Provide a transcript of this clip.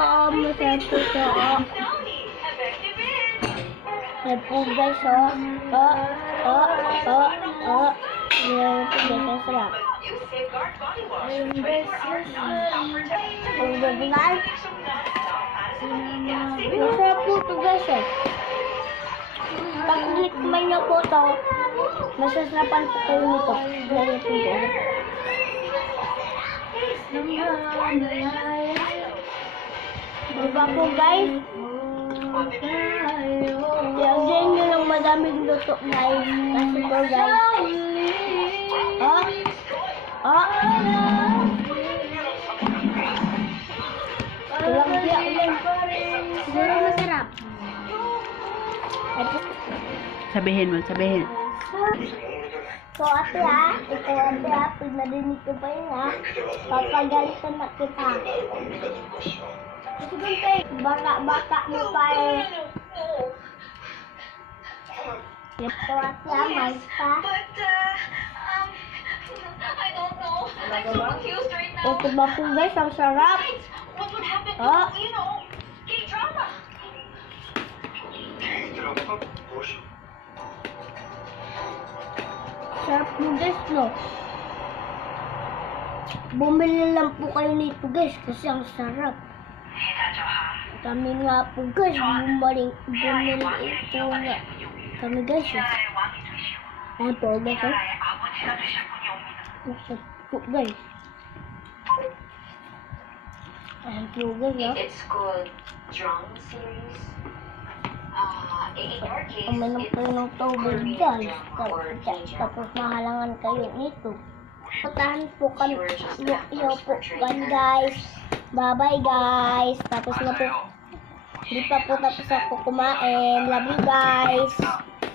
Masarap po ito. Yan po guys, oh. Yan po guys, ang sarap. Ang gabi guys. Masarap po ito guys eh. Pag nilikman niyo po ito, masasarapan po kayo nito. Dahil po guys. Diba po guys? Lagyan nyo ng madaming luto guys. Kasi po guys. Walang biyak din. Siguro masarap. Sabihin mo, sabihin. So ate ha, ito ate ha, pag narinig ko pa yun ha, papagalitan na kita. Baka mo pa eh. Ito ate ha, mais pa. Ito ba po guys, ang sarap. Sarap po guys, no? Bumili lang po kayo nito guys, kasi ang sarap. Kami nga po guys, bumili ito nga. Kami guys, ayan po guys, po guys. Ayan po guys, It's called Drum Series. In your case, uminom kayo ng tubig guys. Tapos mahalangan kayo nito. Patahan po kami. Iyo po guys. Bye bye guys. Tapos na po. Hindi pa po tapos ako kumain. Love you guys.